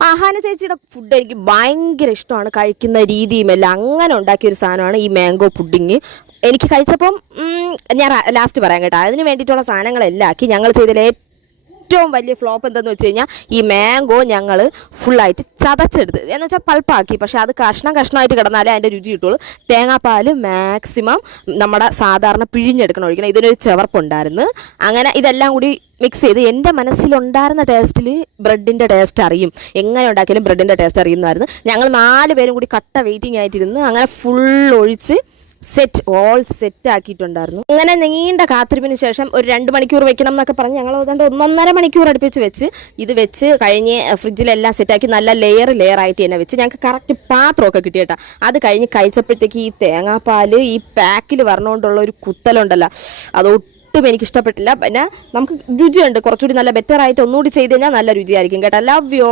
ആഹാന ചേച്ചിയുടെ ഫുഡ് എനിക്ക് ഭയങ്കര ഇഷ്ടമാണ്. കഴിക്കുന്ന രീതിയും എല്ലാം അങ്ങനെ ഉണ്ടാക്കിയ ഒരു സാധനമാണ് ഈ മാംഗോ പുഡിങ്. എനിക്ക് കഴിച്ചപ്പം ഞാൻ ലാസ്റ്റ് പറയാം കേട്ടോ. അതിന് വേണ്ടിയിട്ടുള്ള സാധനങ്ങളെല്ലാം ആക്കി ഞങ്ങൾ ചെയ്തതിൽ ഏറ്റവും വലിയ ഫ്ലോപ്പ് എന്തെന്ന് വെച്ച് കഴിഞ്ഞാൽ ഈ മാംഗോ ഞങ്ങൾ ഫുള്ളായിട്ട് ചതച്ചെടുത്ത് എന്ന് വെച്ചാൽ പൾപ്പാക്കി. പക്ഷേ അത് കഷ്ണമായിട്ട് കിടന്നാലേ അതിൻ്റെ രുചി കിട്ടുള്ളൂ. തേങ്ങാപ്പാൽ മാക്സിമം നമ്മുടെ സാധാരണ പിഴിഞ്ഞെടുക്കണം, ഒഴിക്കണം. ഇതിനൊരു ചെവർപ്പുണ്ടായിരുന്നു. അങ്ങനെ ഇതെല്ലാം കൂടി മിക്സ് ചെയ്ത് എൻ്റെ മനസ്സിലുണ്ടായിരുന്ന ടേസ്റ്റിൽ ബ്രെഡിൻ്റെ ടേസ്റ്റ് അറിയും, എങ്ങനെ ഉണ്ടാക്കിയാലും ബ്രെഡിൻ്റെ ടേസ്റ്റ് അറിയുന്നതായിരുന്നു. ഞങ്ങൾ 4 പേരും കൂടി കട്ട വെയിറ്റിംഗ് ആയിട്ടിരുന്ന് അങ്ങനെ ഫുൾ ഒഴിച്ച് സെറ്റ് ആക്കിയിട്ടുണ്ടായിരുന്നു. അങ്ങനെ നീണ്ട കാത്തിരിപ്പിന് ശേഷം ഒരു 2 മണിക്കൂർ വെക്കണം എന്നൊക്കെ പറഞ്ഞ് ഞങ്ങൾ ഏതാണ്ട് 1.5 മണിക്കൂർ അടുപ്പിച്ച് ഇത് വെച്ച് കഴിഞ്ഞ് ഫ്രിഡ്ജിലെല്ലാം സെറ്റാക്കി നല്ല ലെയർ ആയിട്ട് തന്നെ വെച്ച് ഞങ്ങൾക്ക് കറക്റ്റ് പാത്രമൊക്കെ കിട്ടിയേട്ടാ. അത് കഴിഞ്ഞ് കഴിച്ചപ്പോഴത്തേക്ക് ഈ തേങ്ങാപ്പാൽ ഈ പാക്കിൽ വരണോണ്ടുള്ള ഒരു കുത്തലുണ്ടല്ലോ, അതൊട്ടും എനിക്ക് ഇഷ്ടപ്പെട്ടില്ല. പിന്നെ നമുക്ക് രുചിയുണ്ട്, കുറച്ചുകൂടി നല്ല ബെറ്റർ ആയിട്ട് ഒന്നുകൂടി ചെയ്ത് കഴിഞ്ഞാൽ നല്ല രുചിയായിരിക്കും കേട്ടോ. Love you.